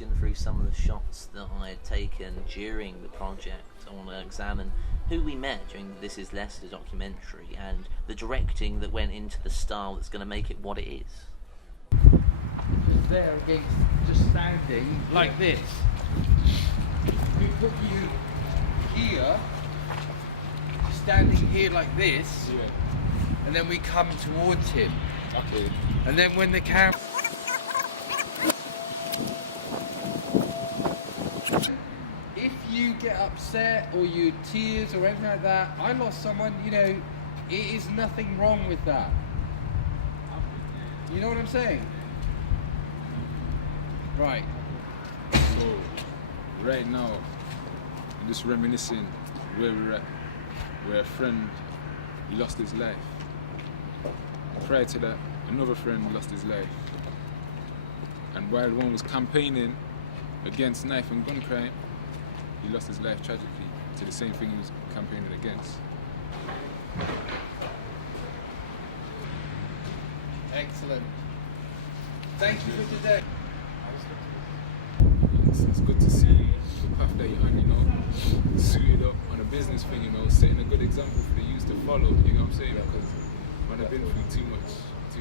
reflection through some of the shots that I had taken during the project, I want to examine who we met during the This Is Leicester documentary and the directing that went into the style that's going to make it what it is. Just there against, just standing like this. We put you here, standing here like this, and then we come towards him. Okay. And then when the camera... If you get upset or you tears or anything like that, I lost someone, you know, it is nothing wrong with that. You know what I'm saying? Right. So, right now, I'm just reminiscing where we're at, where a friend, he lost his life. Prior to that, another friend lost his life. And while one was campaigning against knife and gun crime, he lost his life tragically to the same thing he was campaigning against. Excellent. Thank you for today. It's good to see the path that you're on, you know, suited up on a business thing, you know, setting a good example for the youth to follow, you know what I'm saying? Because when I've been through too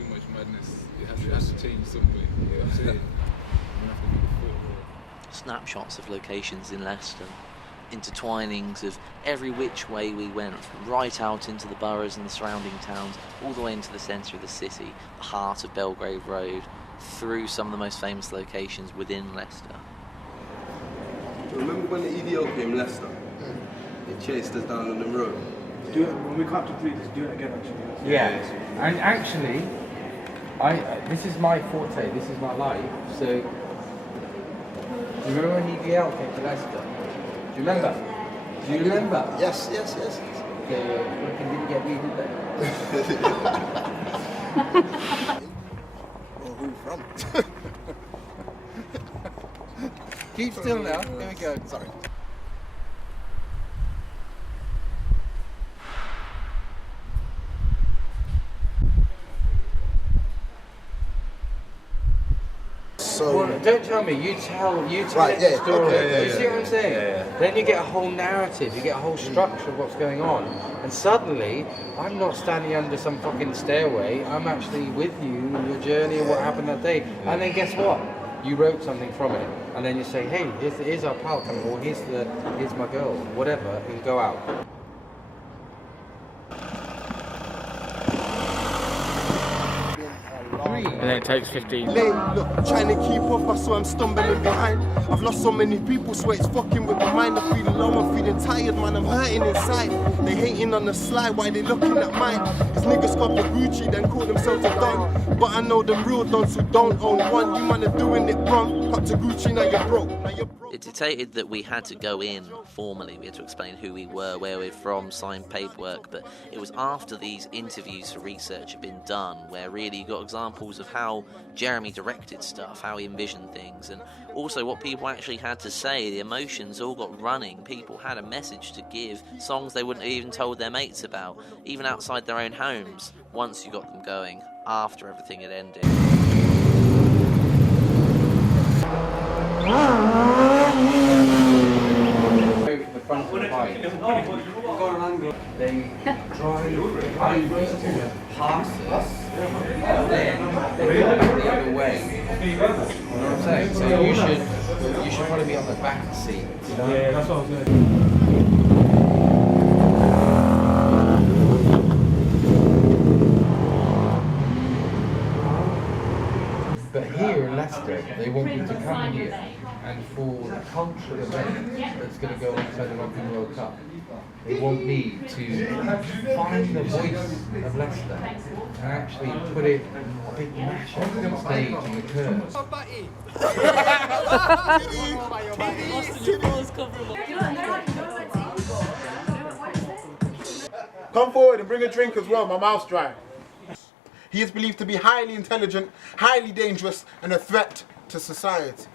much madness, it has to change somewhere, you know what I'm saying? I'm gonna have to be the foot. Snapshots of locations in Leicester, intertwinings of every which way we went, right out into the boroughs and the surrounding towns, all the way into the centre of the city, the heart of Belgrave Road, through some of the most famous locations within Leicester. Remember when the EDO came Leicester? They chased us down on the road. Do it when we come to 3. Let's do it again. Actually. Yeah, and actually, this is my forte. This is my life. So, do you remember when EDL came to Leicester? Do you remember? Do you remember? Yes. They didn't get me, did they? Well, who from? Keep still now. Here we go. Sorry. So well, don't tell me. You tell right, the story. Okay, you see what I'm saying? Then you get a whole narrative. You get a whole structure of what's going on, and suddenly I'm not standing under some fucking stairway. I'm actually with you in your journey and what happened that day. And then guess what? You wrote something from it, and then you say, "Hey, here's our pal coming, or here's my girl, whatever," and go out. And then it takes 15. Late, look, trying to keep up, I saw I'm stumbling behind. I've lost so many people, so it's fucking with my mind. I'm feeling low, I'm feeling tired, man, I'm hurting inside. They hating on the slide, why they looking at mine? These niggas copy Gucci, then call themselves a don. But I know them real dons who don't own one. You man are doing it wrong, cut to Gucci, now you're broke. It dictated that we had to go in formally, we had to explain who we were, where we're from, sign paperwork, but it was after these interviews for research had been done where really you got examples of how Jeremy directed stuff, how he envisioned things, and also what people actually had to say. The emotions all got running, people had a message to give, songs they wouldn't have even told their mates about, even outside their own homes, once you got them going, after everything had ended. The front of the bike. They drive past us, and then they go the other way. You know what I'm saying? So you should probably be on the back seat. You know? Yeah, that's what I was going to do. But here in Leicester, they want you to come here, and for the cultural event that's going to go alongside the Rugby World Cup, they want me to find the voice of Leicester and actually put it a big mash on the stage on the curves. Come forward and bring a drink as well, my mouth's dry. He is believed to be highly intelligent, highly dangerous, and a threat to society.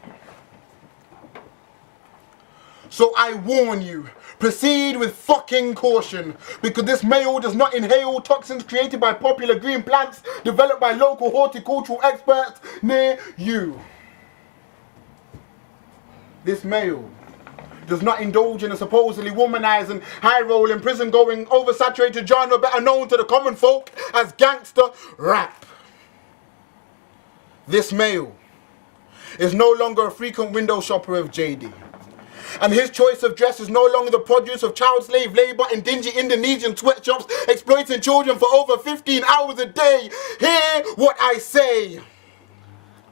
So I warn you, proceed with fucking caution, because this male does not inhale toxins created by popular green plants developed by local horticultural experts near you. This male does not indulge in a supposedly womanizing, high-rolling, prison-going, oversaturated genre better known to the common folk as gangster rap. This male is no longer a frequent window shopper of JD. And his choice of dress is no longer the produce of child slave labor in dingy Indonesian sweatshops exploiting children for over 15 hours a day. Hear what I say.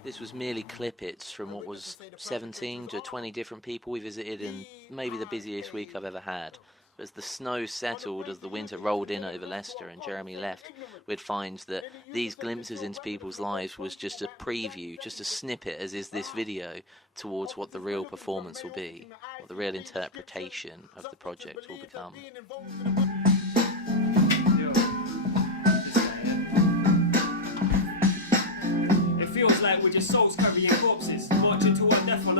This was merely clippets from what was 17 to 20 different people we visited in maybe the busiest week I've ever had. But as the snow settled, as the winter rolled in over Leicester and Jeremy left, we'd find that these glimpses into people's lives was just a preview, just a snippet, as is this video, towards what the real performance will be, what the real interpretation of the project will become. Feels like we're just souls carrying corpses, marching to our death on